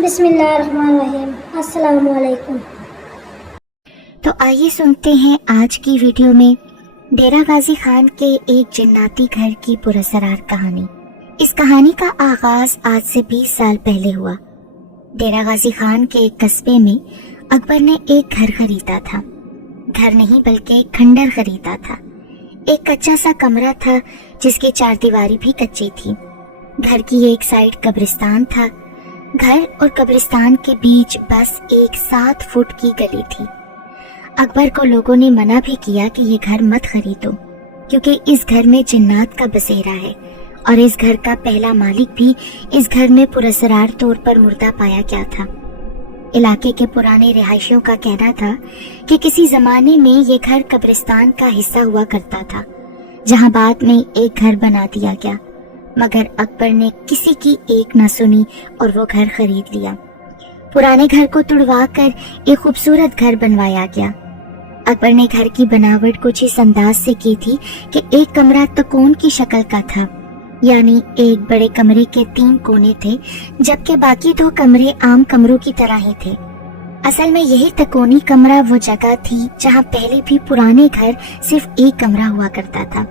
बिस्मिल्लाहिर्रहमानिर्रहीम। अस्सलाम वालेकुम। तो आइए सुनते हैं आज की वीडियो में डेरा गाजी खान के एक जन्नाती घर की पुरअसरार कहानी। इस कहानी का आगाज आज से 20 साल पहले हुआ। डेरा गाजी खान के एक कस्बे में अकबर ने एक घर खरीदा था। घर नहीं बल्कि एक खंडर खरीदा था। एक कच्चा सा कमरा था जिसकी चारदीवारी भी कच्ची थी। घर की एक साइड कब्रिस्तान था। घर और कब्रिस्तान के बीच बस एक 7 फुट की गली थी। अकबर को लोगों ने मना भी किया कि ये घर मत खरीदो, क्योंकि इस घर में जिन्नात का बसेरा है और इस घर का पहला मालिक भी इस घर में पुरअसरार तौर पर मुर्दा पाया गया था। इलाके के पुराने रिहायशियों का कहना था कि किसी जमाने में ये घर कब्रिस्तान का हिस्सा हुआ करता था, जहां बाद में एक घर बना दिया गया, मगर अकबर ने किसी की एक न सुनी और वो घर खरीद लिया। पुराने घर को तुड़वा कर एक खूबसूरत घर बनवाया गया। अकबर ने घर की बनावट कुछ इस अंदाज से की थी कि एक कमरा तकोन की शक्ल का था, यानी एक बड़े कमरे के 3 कोने थे, जबकि बाकी 2 कमरे आम कमरों की तरह ही थे। असल में यही तकोनी कमरा वो जगह थी जहां पहले भी पुराने घर सिर्फ एक कमरा हुआ करता था।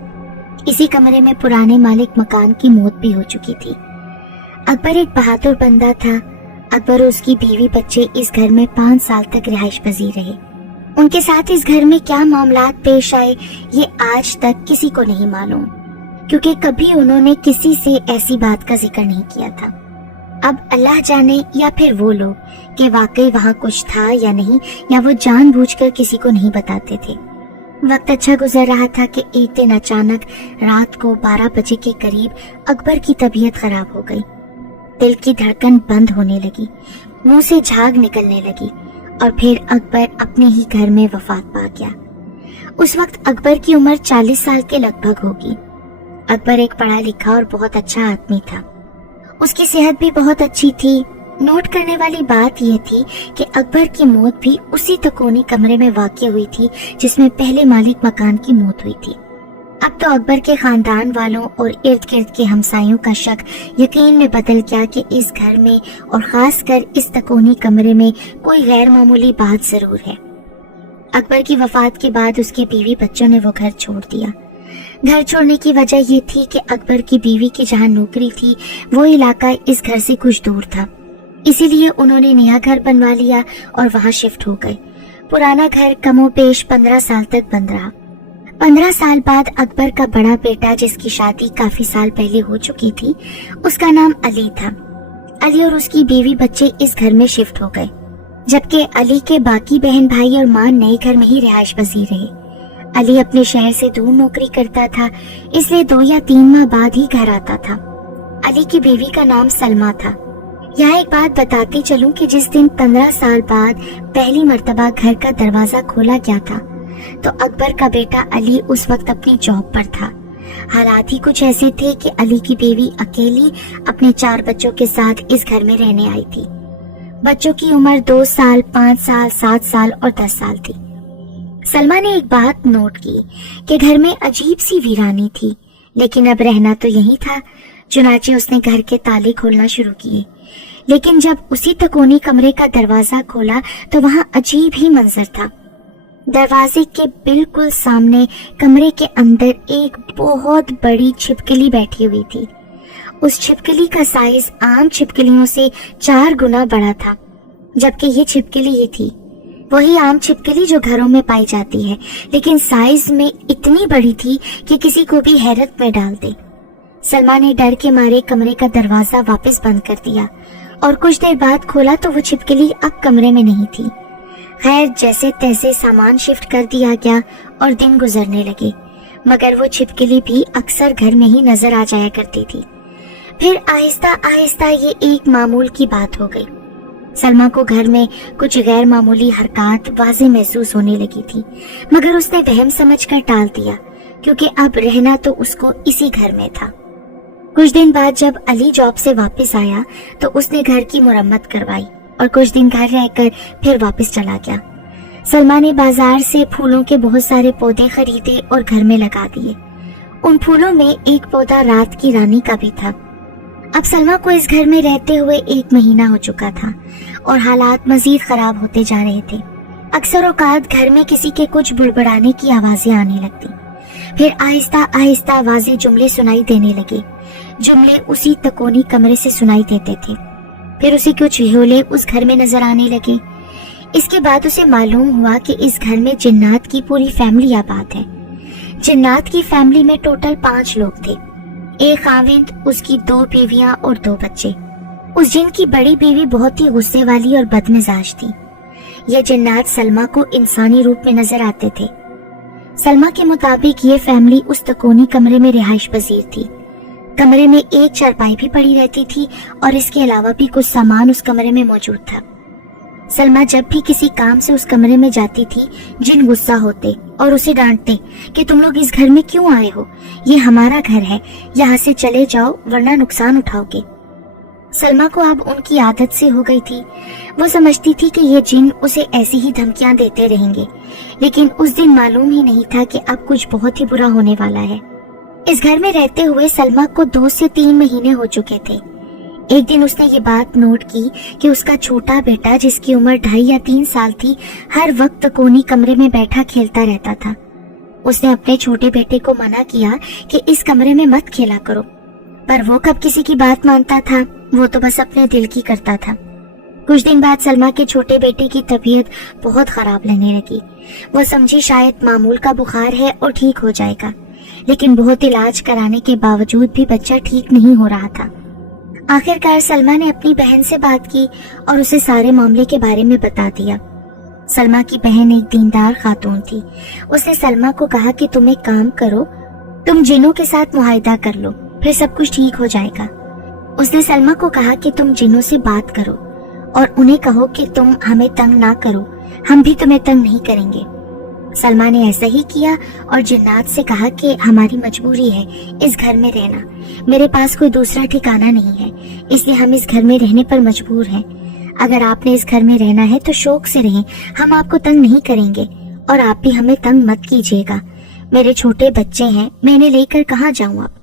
इसी कमरे में पुराने मालिक मकान की मौत भी हो चुकी थी। अकबर एक बहादुर बंदा था। अकबर और उसकी बीवी बच्चे इस घर में 5 साल तक रिहाइश पजीर रहे। उनके साथ इस घर में क्या मामलात पेश आए ये आज तक किसी को नहीं मालूम, क्योंकि कभी उन्होंने किसी से ऐसी बात का जिक्र नहीं किया था। अब अल्लाह जाने या फिर वो लोग कि वाकई वहाँ कुछ था या नहीं, या वो जानबूझकर किसी को नहीं बताते थे। वक्त अच्छा गुजर रहा था कि एक दिन अचानक रात को 12 बजे के करीब अकबर की तबीयत खराब हो गई। दिल की धड़कन बंद होने लगी, मुंह से झाग निकलने लगी और फिर अकबर अपने ही घर में वफात पा गया। उस वक्त अकबर की उम्र 40 साल के लगभग होगी। अकबर एक पढ़ा लिखा और बहुत अच्छा आदमी था। उसकी सेहत भी बहुत अच्छी थी। नोट करने वाली बात यह थी कि अकबर की मौत भी उसी तकोनी कमरे में वाक़ हुई थी जिसमें पहले मालिक मकान की मौत हुई थी। अब तो अकबर के खानदान वालों और इर्द गिर्द के हमसायों का शक यकीन में बदल गया कि इस घर में और खासकर इस तकोनी कमरे में कोई गैर मामूली बात जरूर है। अकबर की वफात के बाद उसके बीवी बच्चों ने वो घर छोड़ दिया। घर छोड़ने की वजह ये थी कि अकबर की बीवी की जहाँ नौकरी थी वो इलाका इस घर से कुछ दूर था, इसीलिए उन्होंने नया घर बनवा लिया और वहाँ शिफ्ट हो गए। पुराना घर कमोपेश 15 साल तक बंद रहा। 15 साल बाद अकबर का बड़ा बेटा, जिसकी शादी काफी साल पहले हो चुकी थी, उसका नाम अली था। अली और उसकी बीवी बच्चे इस घर में शिफ्ट हो गए, जबकि अली के बाकी बहन भाई और मां नए घर में ही रिहाइश पजीर रहे। अली अपने शहर से दूर नौकरी करता था, इसलिए 2 या 3 माह बाद ही घर आता था। अली की बीवी का नाम सलमा था। यहाँ एक बात बताती चलूं कि जिस दिन 15 साल बाद पहली मर्तबा घर का दरवाजा खोला गया था, तो अकबर का बेटा अली उस वक्त अपनी जॉब पर था। हालात ही कुछ ऐसे थे कि अली की बीवी अकेली अपने 4 बच्चों के साथ इस घर में रहने आई थी। बच्चों की उम्र 2 साल, 5 साल, 7 साल और 10 साल थी। सलमा ने एक बात नोट की कि घर में अजीब सी वीरानी थी, लेकिन अब रहना तो यही था। चुनाचे उसने घर के ताले खोलना शुरू किए, लेकिन जब उसी तकोनी कमरे का दरवाजा खोला तो वहाँ अजीब ही मंजर था। दरवाजे के बिल्कुल सामने कमरे के अंदर एक बहुत बड़ी छिपकली बैठी हुई थी। उस छिपकली का साइज आम छिपकलियों से 4 गुना बड़ा था, जबकि ये छिपकली ही थी, वही आम छिपकली जो घरों में पाई जाती है, लेकिन साइज में इतनी बड़ी थी कि किसी को भी हैरत में डाल दे। सलमा ने डर के मारे कमरे का दरवाजा वापस बंद कर दिया और कुछ देर बाद खोला तो वो छिपकली अब कमरे में नहीं थी। खैर, जैसे तैसे सामान शिफ्ट कर दिया गया और दिन गुजरने लगे, मगर वो छिपकली भी अक्सर घर में ही नजर आ जाया करती थी। फिर आहिस्ता आहिस्ता ये एक मामूल की बात हो गई। सलमा को घर में कुछ गैर मामूली हरकत वाज़े महसूस होने लगी थी, मगर उसने वहम समझकर टाल दिया, क्योंकि अब रहना तो उसको इसी घर में था। कुछ दिन बाद जब अली जॉब से वापस आया तो उसने घर की मुरम्मत करवाई और कुछ दिन घर रहकर फिर वापस चला गया। सलमा ने बाजार से फूलों के बहुत सारे पौधे खरीदे और घर में लगा दिए। उन फूलों में एक पौधा रात की रानी का भी था। अब सलमा को इस घर में रहते हुए 1 महीना हो चुका था और हालात मजीद खराब होते जा रहे थे। अक्सर औकात घर में किसी के कुछ बुड़बुड़ाने की आवाजें आने लगती, फिर आहिस्ता आहिस्ता आवाजें जुमले सुनाई देने लगे। जुमले उसी तकोनी कमरे से सुनाई देते थे। फिर उसे कुछ विहोले उस घर में नजर आने लगे। इसके बाद उसे मालूम हुआ कि इस घर में जिन्नात की पूरी फैमिली आबाद है। जिन्नात की फैमिली में टोटल 5 लोग थे, एक खाविंद, उसकी 2 बीवियां और 2 बच्चे। उस जिन की बड़ी बीवी बहुत ही गुस्से वाली और बदमिजाज थी। ये जिन्नात सलमा को इंसानी रूप में नजर आते थे। सलमा के मुताबिक ये फैमिली उस तकोनी कमरे में रिहाइश पजीर थी। कमरे में एक चारपाई भी पड़ी रहती थी और इसके अलावा भी कुछ सामान उस कमरे में मौजूद था। सलमा जब भी किसी काम से उस कमरे में जाती थी, जिन गुस्सा होते और उसे डांटते कि तुम लोग इस घर में क्यों आए हो, ये हमारा घर है, यहाँ से चले जाओ वरना नुकसान उठाओगे। सलमा को अब उनकी आदत से हो गई थी। वो समझती थी कि ये जिन उसे ऐसी ही धमकियां देते रहेंगे, लेकिन उस दिन मालूम ही नहीं था कि अब कुछ बहुत ही बुरा होने वाला है। इस घर में रहते हुए सलमा को 2 से 3 महीने हो चुके थे। एक दिन उसने ये बात नोट की कि उसका छोटा बेटा, जिसकी उम्र 2.5 या 3 साल थी, हर वक्त कोनी कमरे में बैठा खेलता रहता था। उसने अपने छोटे बेटे को मना किया कि इस कमरे में मत खेला करो, पर वो कब किसी की बात मानता था। वो तो बस अपने दिल की करता था। कुछ दिन बाद सलमा के छोटे बेटे की तबीयत बहुत खराब लगने लगी। वो समझी शायद मामूल का बुखार है और ठीक हो जाएगा, लेकिन बहुत इलाज कराने के बावजूद भी बच्चा ठीक नहीं हो रहा था। आखिरकार सलमा ने अपनी बहन से बात की और उसे सारे मामले के बारे में बता दिया। सलमा की बहन एक दीनदार खातून थी। उसने सलमा को कहा कि तुम एक काम करो, तुम जिन्नों के साथ मुआहिदा कर लो, फिर सब कुछ ठीक हो जाएगा। उसने सलमा को कहा कि तुम जिन्नों से बात करो और उन्हें कहो कि तुम हमें तंग ना करो, हम भी तुम्हें तंग नहीं करेंगे। सलमा ने ऐसा ही किया और जिन्नात से कहा कि हमारी मजबूरी है इस घर में रहना, मेरे पास कोई दूसरा ठिकाना नहीं है, इसलिए हम इस घर में रहने पर मजबूर हैं। अगर आपने इस घर में रहना है तो शौक से रहें, हम आपको तंग नहीं करेंगे और आप भी हमें तंग मत कीजिएगा। मेरे छोटे बच्चे हैं, मैं इन्हें लेकर कहाँ जाऊँ अब?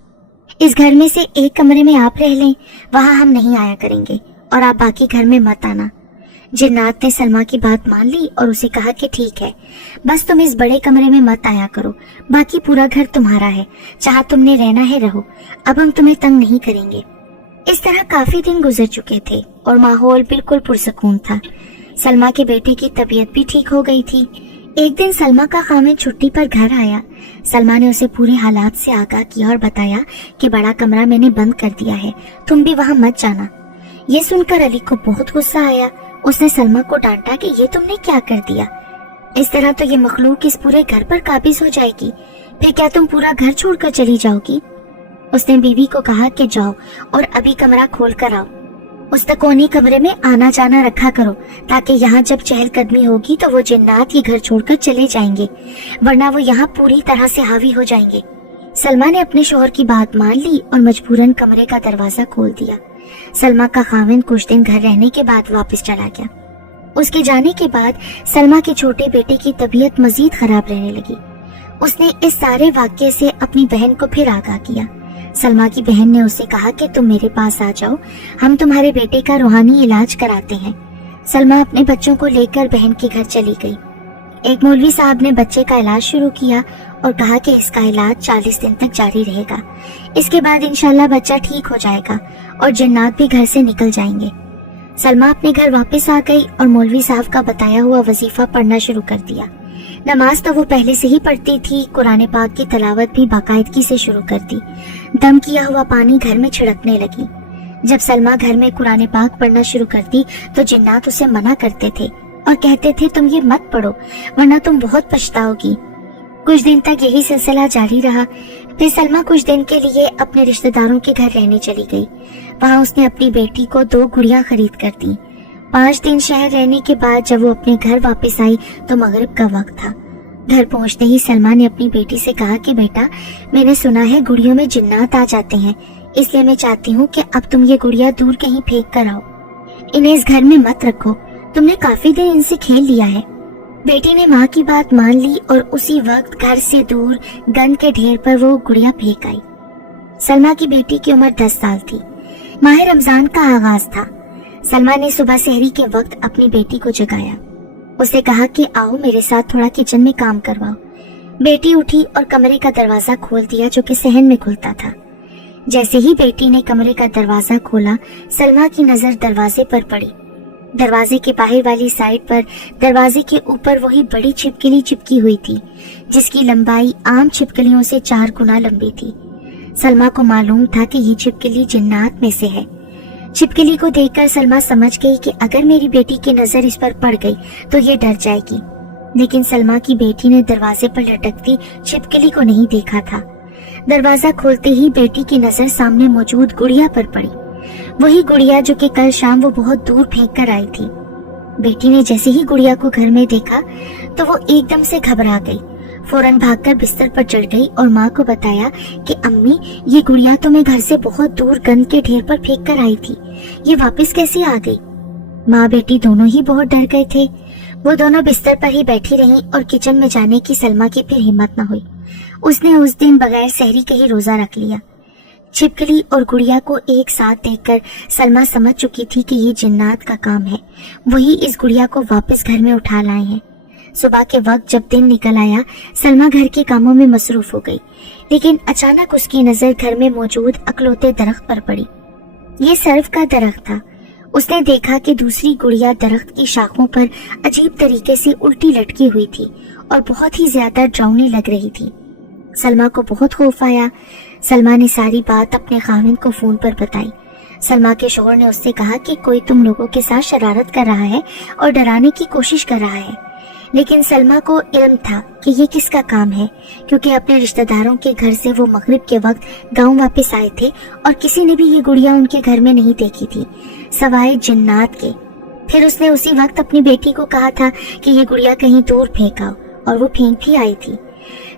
इस घर में से एक कमरे में आप रह लें, वहाँ हम नहीं आया करेंगे और आप बाकी घर में मत आना। जिन्नात ने सलमा की बात मान ली और उसे कहा कि ठीक है, बस तुम इस बड़े कमरे में मत आया करो, बाकी पूरा घर तुम्हारा है, जहाँ तुमने रहना है रहो, अब हम तुम्हें तंग नहीं करेंगे। इस तरह काफी दिन गुजर चुके थे और माहौल बिल्कुल पुरसकून था। सलमा के बेटे की तबीयत भी ठीक हो गई थी। एक दिन सलमा का खामिद छुट्टी पर घर आया। सलमा ने उसे पूरे हालात से आगाह किया और बताया कि बड़ा कमरा मैंने बंद कर दिया है, तुम भी वहाँ मत जाना। ये सुनकर अली को बहुत गुस्सा आया। उसने सलमा को डांटा कि ये तुमने क्या कर दिया, इस तरह तो ये मखलूक इस पूरे घर पर काबिज हो जाएगी, फिर क्या तुम पूरा घर छोड़कर चली जाओगी? उसने बीवी को कहा कि जाओ और अभी कमरा खोल कर आओ, उस तकोनी कमरे में आना जाना रखा करो, ताकि यहाँ जब चहलकदमी होगी तो वो जिन्नात ये घर छोड़कर चले जाएंगे, वरना वो यहाँ पूरी तरह से हावी हो जाएंगे। सलमा ने अपने शौहर की बात मान ली और मजबूरन कमरे का दरवाजा खोल दिया। सलमा का खाविंद कुछ दिन घर रहने के बाद वापस चला गया। उसके जाने के बाद सलमा के छोटे बेटे की तबीयत मजीद खराब रहने लगी। उसने इस सारे वाक्य से अपनी बहन को फिर आगाह किया। सलमा की बहन ने उसे कहा कि तुम मेरे पास आ जाओ, हम तुम्हारे बेटे का रूहानी इलाज कराते हैं। सलमा अपने बच्चों को लेकर बहन के घर चली गई। एक मौलवी साहब ने बच्चे का इलाज शुरू किया और कहा कि इसका इलाज 40 दिन तक जारी रहेगा, इसके बाद इंशाल्लाह बच्चा ठीक हो जाएगा और जिन्नात भी घर से निकल जाएंगे। सलमा अपने घर वापस आ गई और मौलवी साहब का बताया हुआ वजीफा पढ़ना शुरू कर दिया। नमाज तो वो पहले से ही पढ़ती थी, कुरान पाक की तलावत भी बाकायदगी से शुरू कर दी। दम किया हुआ पानी घर में छिड़कने लगी। जब सलमा घर में कुरान पाक पढ़ना शुरू करती तो जिन्नात उसे मना करते थे और कहते थे तुम ये मत पढ़ो वरना तुम बहुत पछताओगी। कुछ दिन तक यही सिलसिला जारी रहा। फिर सलमा कुछ दिन के लिए अपने रिश्तेदारों के घर रहने चली गई। वहाँ उसने अपनी बेटी को 2 गुड़ियां खरीद कर दी। 5 दिन शहर रहने के बाद जब वो अपने घर वापस आई तो मगरिब का वक्त था। घर पहुंचते ही सलमा ने अपनी बेटी से कहा कि बेटा, मैंने सुना है गुड़ियों में जिन्नात आ जाते हैं, इसलिए मैं चाहती हूँ कि अब तुम ये गुड़िया दूर कहीं फेंक कर आओ, इन्हें इस घर में मत रखो, तुमने काफी दिन इनसे खेल लिया है। बेटी ने माँ की बात मान ली और उसी वक्त घर से दूर गंद के ढेर पर वो गुड़िया फेंक आई। सलमा की बेटी की उम्र 10 साल थी। माह रमजान का आगाज था। सलमा ने सुबह सहरी के वक्त अपनी बेटी को जगाया। उसे कहा कि आओ मेरे साथ थोड़ा किचन में काम करवाओ। बेटी उठी और कमरे का दरवाजा खोल दिया जो कि सहन में खुलता था। जैसे ही बेटी ने कमरे का दरवाजा खोला, सलमा की नजर दरवाजे पर पड़ी। दरवाजे के बाहर वाली साइड पर दरवाजे के ऊपर वही बड़ी छिपकली चिपकी हुई थी, जिसकी लंबाई आम छिपकलियों से 4 गुना लंबी थी। सलमा को मालूम था कि ये छिपकली जिन्नात में से है। छिपकली को देखकर सलमा समझ गई कि अगर मेरी बेटी की नजर इस पर पड़ गई तो ये डर जाएगी। लेकिन सलमा की बेटी ने दरवाजे पर लटकती छिपकली को नहीं देखा था। दरवाजा खोलते ही बेटी की नजर सामने मौजूद गुड़िया पर पड़ी, वही गुड़िया जो कि कल शाम वो बहुत दूर फेंक कर आई थी। बेटी ने जैसे ही गुड़िया को घर में देखा तो वो एकदम से घबरा गई। फौरन भागकर बिस्तर पर चढ़ गई और माँ को बताया कि अम्मी, ये गुड़िया तो मैं घर से बहुत दूर गंद के ढेर पर फेंक कर आई थी, ये वापस कैसे आ गई। माँ बेटी दोनों ही बहुत डर गए थे। वो दोनों बिस्तर पर ही बैठी रहीं और किचन में जाने की सलमा की फिर हिम्मत न हुई। उसने उस दिन बगैर सहरी के ही रोजा रख लिया। छिपकली और गुड़िया को एक साथ देखकर सलमा समझ चुकी थी कि ये जिन्नात का काम है। वही इस गुड़िया को वापस घर में उठा लाए हैं। सुबह के वक्त जब दिन निकल आया, सलमा घर के कामों में मसरूफ हो गई, लेकिन अचानक उसकी नजर घर में मौजूद अकलौते दरख्त पर पड़ी। ये सर्फ का दरख्त था। उसने देखा कि दूसरी गुड़िया दरख्त की शाखों पर अजीब तरीके से उल्टी लटकी हुई थी और बहुत ही ज्यादा डरावनी लग रही थी। सलमा को बहुत खौफ आया। सलमा ने सारी बात अपने खाविंद को फोन पर बताई। सलमा के शौहर ने उससे कहा कि कोई तुम लोगों के साथ शरारत कर रहा है और डराने की कोशिश कर रहा है। लेकिन सलमा को इल्म था कि ये किसका काम है, क्योंकि अपने रिश्तेदारों के घर से वो मगरिब के वक्त गांव वापस आए थे और किसी ने भी ये गुड़िया उनके घर में नहीं देखी थी सवाए जिन्नात के। फिर उसने उसी वक्त अपनी बेटी को कहा था कि ये गुड़िया कहीं दूर फेंका, और वो फेंक भी आई थी।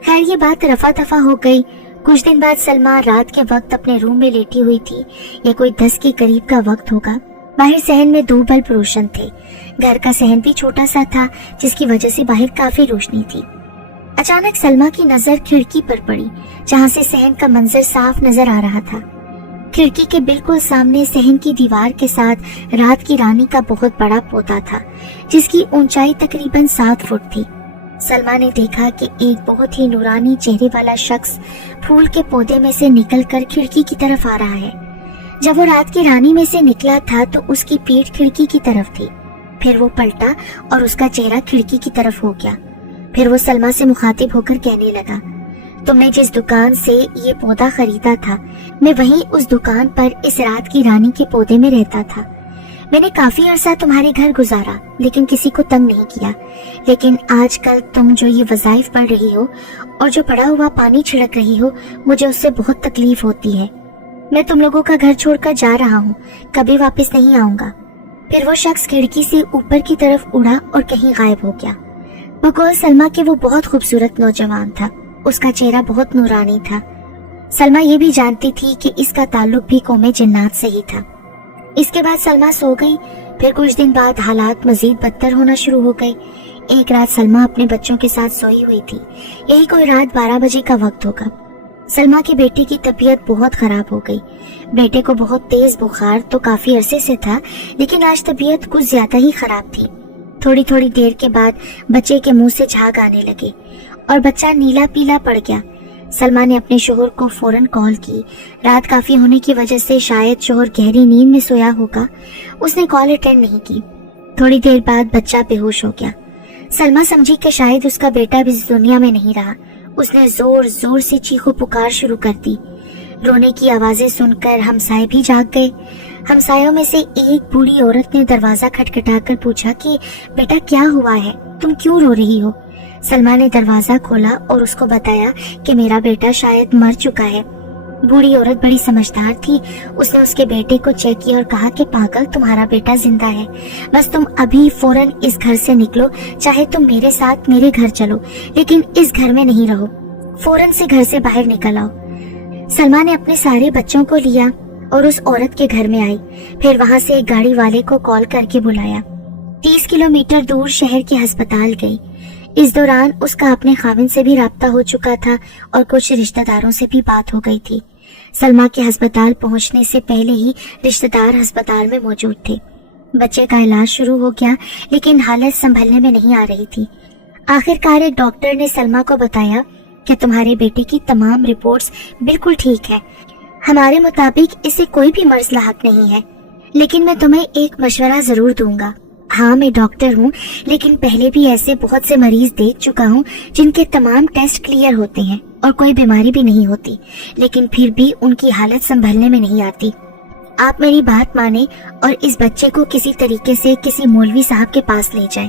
खैर ये बात रफा दफा हो गई। कुछ दिन बाद सलमा रात के वक्त अपने रूम में लेटी हुई थी। ये कोई 10 के करीब का वक्त होगा। बाहर सहन में 2 बल्ब रोशन थे। घर का सहन भी छोटा सा था, जिसकी वजह से बाहर काफी रोशनी थी। अचानक सलमा की नजर खिड़की पर पड़ी, जहाँ से सहन का मंजर साफ नजर आ रहा था। खिड़की के बिल्कुल सामने सहन की दीवार के साथ रात की रानी का बहुत बड़ा पौधा था, जिसकी ऊंचाई तकरीबन 7 फुट थी। सलमा ने देखा कि एक बहुत ही नूरानी चेहरे वाला शख्स फूल के पौधे में से निकलकर खिड़की की तरफ आ रहा है। जब वो रात की रानी में से निकला था तो उसकी पीठ खिड़की की तरफ थी। फिर वो पलटा और उसका चेहरा खिड़की की तरफ हो गया। फिर वो सलमा से मुखातिब होकर कहने लगा, तुमने जिस दुकान से ये पौधा खरीदा था, मैं वहीं उस दुकान पर इस रात की रानी के पौधे में रहता था। मैंने काफी अरसा तुम्हारे घर गुजारा, लेकिन किसी को तंग नहीं किया। लेकिन आजकल तुम जो ये वज़ाइफ पढ़ रही हो और जो पड़ा हुआ पानी छिड़क रही हो, मुझे उससे बहुत तकलीफ होती है। मैं तुम लोगों का घर छोड़कर जा रहा हूँ, कभी वापस नहीं आऊंगा। फिर वो शख्स खिड़की से ऊपर की तरफ उड़ा और कहीं गायब हो गया। बकौल सलमा के वो बहुत खूबसूरत नौजवान था। उसका चेहरा बहुत नूरानी था। सलमा ये भी जानती थी कि इसका ताल्लुक भी कौमे जिन्नात से ही था। इसके बाद सलमा सो गई। फिर कुछ दिन बाद हालात मजीद बदतर होना शुरू हो गए। एक रात सलमा अपने बच्चों के साथ सोई हुई थी। यही कोई रात 12 बजे का वक्त होगा। सलमा के बेटे की तबीयत बहुत खराब हो गई। बेटे को बहुत तेज बुखार तो काफी अरसे से था, लेकिन आज तबीयत कुछ ज्यादा ही खराब थी। थोड़ी थोड़ी देर के बाद बच्चे के मुंह से झाग आने लगे और बच्चा नीला पीला पड़ गया। सलमा ने अपने शोहर को फौरन कॉल की। रात काफी होने की वजह से शायद शोहर गहरी नींद में सोया होगा। उसने कॉल अटेंड नहीं की। थोड़ी देर बाद बच्चा बेहोश हो गया। सलमा समझी कि शायद उसका बेटा भी इस दुनिया में नहीं रहा। उसने जोर जोर से चीखो पुकार शुरू कर दी। रोने की आवाजें सुनकर हमसाए भी जाग गए। हमसायों में से एक बूढ़ी औरत ने दरवाजा खटखटाकर पूछा कि बेटा क्या हुआ है, तुम क्यों रो रही हो। सलमा ने दरवाजा खोला और उसको बताया कि मेरा बेटा शायद मर चुका है। बूढ़ी औरत बड़ी समझदार थी। उसने उसके बेटे को चेक किया और कहा कि पागल, तुम्हारा बेटा जिंदा है। बस तुम अभी फौरन इस घर से निकलो, चाहे तुम मेरे साथ मेरे घर चलो, लेकिन इस घर में नहीं रहो। फौरन से घर से बाहर निकल आओ। सलमा ने अपने सारे बच्चों को लिया और उस औरत के घर में आई। फिर वहां से एक गाड़ी वाले को कॉल करके बुलाया। 30 किलोमीटर दूर शहर के अस्पताल गई। इस दौरान उसका अपने खाविंद से भी राब्ता हो चुका था और कुछ रिश्तेदारों से भी बात हो गई थी। سلمیٰ کے ہسپتال پہنچنے سے پہلے ہی رشتہ دار ہسپتال میں موجود تھے۔ بچے کا علاج شروع ہو گیا لیکن حالت سنبھلنے میں نہیں آ رہی تھی۔ آخر کار ایک ڈاکٹر نے سلمیٰ کو بتایا کہ تمہارے بیٹے کی تمام رپورٹس بالکل ٹھیک ہے، ہمارے مطابق اسے کوئی بھی مرض لاحق نہیں ہے، لیکن میں تمہیں ایک مشورہ ضرور دوں گا۔ ہاں میں ڈاکٹر ہوں، لیکن پہلے بھی ایسے بہت سے مریض دیکھ چکا ہوں جن کے تمام ٹیسٹ کلیئر ہوتے ہیں اور کوئی بیماری بھی نہیں ہوتی، لیکن پھر بھی ان کی حالت سنبھلنے میں نہیں آتی۔ آپ میری بات مانیں اور اس بچے کو کسی طریقے سے کسی مولوی صاحب کے پاس لے جائیں۔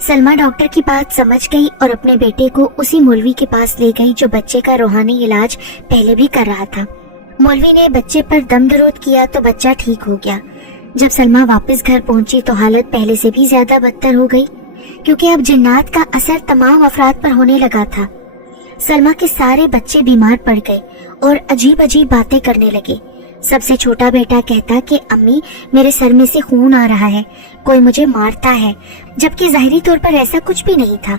سلمیٰ ڈاکٹر کی بات سمجھ گئی اور اپنے بیٹے کو اسی مولوی کے پاس لے گئی جو بچے کا روحانی علاج پہلے بھی کر رہا تھا۔ مولوی نے بچے پر دم درود کیا تو بچہ ٹھیک ہو گیا۔ جب سلمیٰ واپس گھر پہنچی تو حالت پہلے سے بھی زیادہ بدتر ہو گئی، کیونکہ اب جنات کا اثر تمام افراد پر ہونے لگا تھا۔ سلمیٰ کے سارے بچے بیمار پڑ گئے اور عجیب عجیب باتیں کرنے لگے۔ سب سے چھوٹا بیٹا کہتا کہ امی میرے سر میں سے خون آ رہا ہے، کوئی مجھے مارتا ہے، جبکہ ظاہری طور پر ایسا کچھ بھی نہیں تھا۔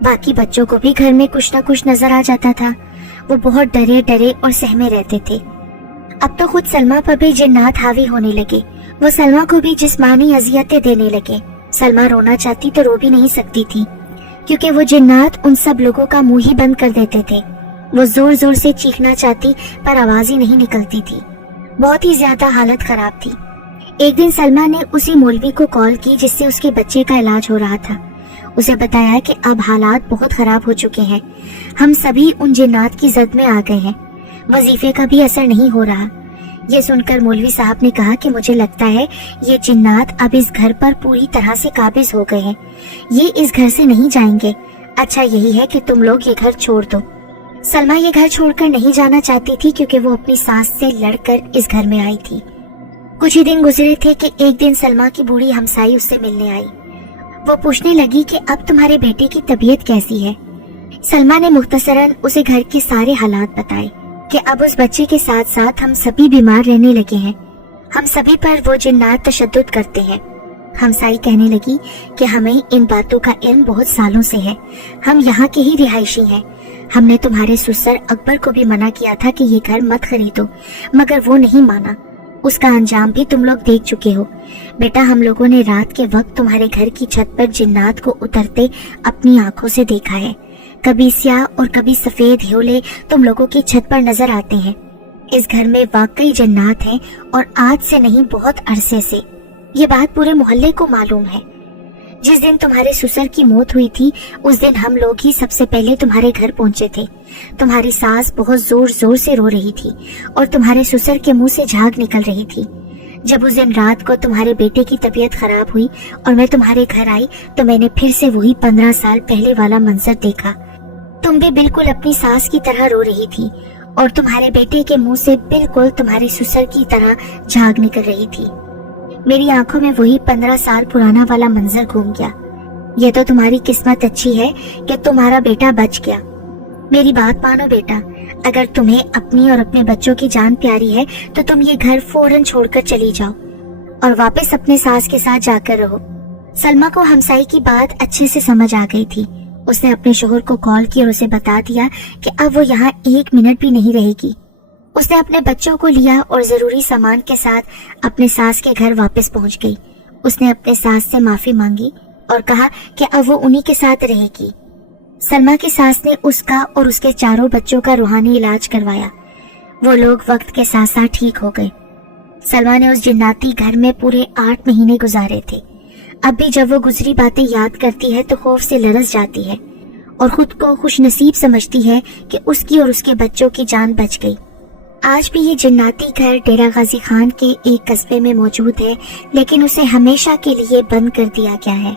باقی بچوں کو بھی گھر میں کچھ نہ کچھ نظر آ جاتا تھا۔ وہ بہت ڈرے اور سہمے رہتے تھے۔ اب تو خود سلمیٰ پر بھی جنات حاوی ہونے لگے۔ وہ سلمیٰ کو بھی جسمانی اذیتیں دینے لگے۔ سلمیٰ رونا چاہتی تو رو بھی نہیں سکتی تھی، کیونکہ وہ جنات ان سب لوگوں کا منہ ہی بند کر دیتے تھے۔ وہ زور زور سے چیخنا چاہتی پر آواز ہی نہیں نکلتی تھی۔ بہت ہی زیادہ حالت خراب تھی۔ ایک دن سلمیٰ نے اسی مولوی کو کال کی جس سے اس کے بچے کا علاج ہو رہا تھا۔ اسے بتایا کہ اب حالات بہت خراب ہو چکے ہیں، ہم سبھی ان جنات کی زد میں آ گئے ہیں، وظیفے کا بھی اثر نہیں ہو رہا۔ یہ سن کر مولوی صاحب نے کہا کہ مجھے لگتا ہے یہ جنات اب اس گھر پر پوری طرح سے قابض ہو گئے ہیں، یہ اس گھر سے نہیں جائیں گے۔ اچھا یہی ہے کہ تم لوگ یہ گھر چھوڑ دو۔ سلمیٰ یہ گھر چھوڑ کر نہیں جانا چاہتی تھی کیونکہ وہ اپنی ساس سے لڑ کر اس گھر میں آئی تھی۔ کچھ ہی دن گزرے تھے کہ ایک دن سلمیٰ کی بوڑھی ہمسائی اس سے ملنے آئی۔ وہ پوچھنے لگی کہ اب تمہارے بیٹے کی طبیعت کیسی ہے۔ سلمیٰ نے مختصراً اسے گھر کے سارے حالات بتائے کہ اب اس بچے کے ساتھ ساتھ ہم سبھی بیمار رہنے لگے ہیں، ہم سبھی پر وہ جنات تشدد کرتے ہیں۔ ہمسائی کہنے لگی کہ ہمیں ان باتوں کا علم بہت سالوں سے ہے، ہم یہاں کے ہی رہائشی ہیں۔ ہم نے تمہارے سسر اکبر کو بھی منع کیا تھا کہ یہ گھر مت خریدو، مگر وہ نہیں مانا۔ اس کا انجام بھی تم لوگ دیکھ چکے ہو۔ بیٹا ہم لوگوں نے رات کے وقت تمہارے گھر کی چھت پر جنات کو اترتے اپنی آنکھوں سے دیکھا ہے۔ کبھی سیاہ اور کبھی سفید ہیولے تم لوگوں کی چھت پر نظر آتے ہیں۔ اس گھر میں واقعی جنات ہیں اور آج سے نہیں بہت عرصے سے۔ یہ بات پورے محلے کو معلوم ہے۔ جس دن تمہارے سسر کی موت ہوئی تھی اس دن ہم لوگ ہی سب سے پہلے تمہارے گھر پہنچے تھے۔ تمہاری ساس بہت زور زور سے رو رہی تھی اور تمہارے سسر کے منہ سے جھاگ نکل رہی تھی۔ جب اس دن رات کو تمہارے بیٹے کی طبیعت خراب ہوئی اور میں تمہارے گھر آئی تو میں نے پھر سے وہی 15 سال پہلے والا منظر دیکھا۔ تم بھی بالکل اپنی ساس کی طرح رو رہی تھی اور تمہارے بیٹے کے منہ سے بالکل تمہارے سسر کی طرح جھاگ نکل رہی تھی۔ میری آنکھوں میں وہی 15 سال پرانا والا منظر گھوم گیا۔ یہ تو تمہاری قسمت اچھی ہے کہ تمہارا بیٹا بچ گیا۔ میری بات مانو بیٹا، اگر تمہیں اپنی اور اپنے بچوں کی جان پیاری ہے تو تم یہ گھر فوراً چھوڑ کر چلی جاؤ اور واپس اپنے ساس کے ساتھ جا کر رہو۔ سلمیٰ کو ہمسائی کی بات اچھے سے سمجھ آ گئی تھی۔ اس نے اپنے شوہر کو کال کی اور اسے بتا دیا کہ اب وہ یہاں 1 منٹ بھی نہیں رہے گی۔ اس نے اپنے بچوں کو لیا اور ضروری سامان کے ساتھ اپنے ساس کے گھر واپس پہنچ گئی۔ اس نے اپنے ساس سے معافی مانگی اور کہا کہ اب وہ انہی کے ساتھ رہے گی۔ سلمیٰ کی ساس نے اس کا اور اس کے 4 بچوں کا روحانی علاج کروایا۔ وہ لوگ وقت کے ساتھ ساتھ ٹھیک ہو گئے۔ سلمیٰ نے اس جناتی گھر میں پورے 8 مہینے گزارے تھے۔ اب بھی جب وہ گزری باتیں یاد کرتی ہے تو خوف سے لرز جاتی ہے اور خود کو خوش نصیب سمجھتی ہے کہ اس کی اور اس کے بچوں کی جان بچ گئی۔ آج بھی یہ جناتی گھر ڈیرہ غازی خان کے ایک قصبے میں موجود ہے، لیکن اسے ہمیشہ کے لیے بند کر دیا گیا ہے۔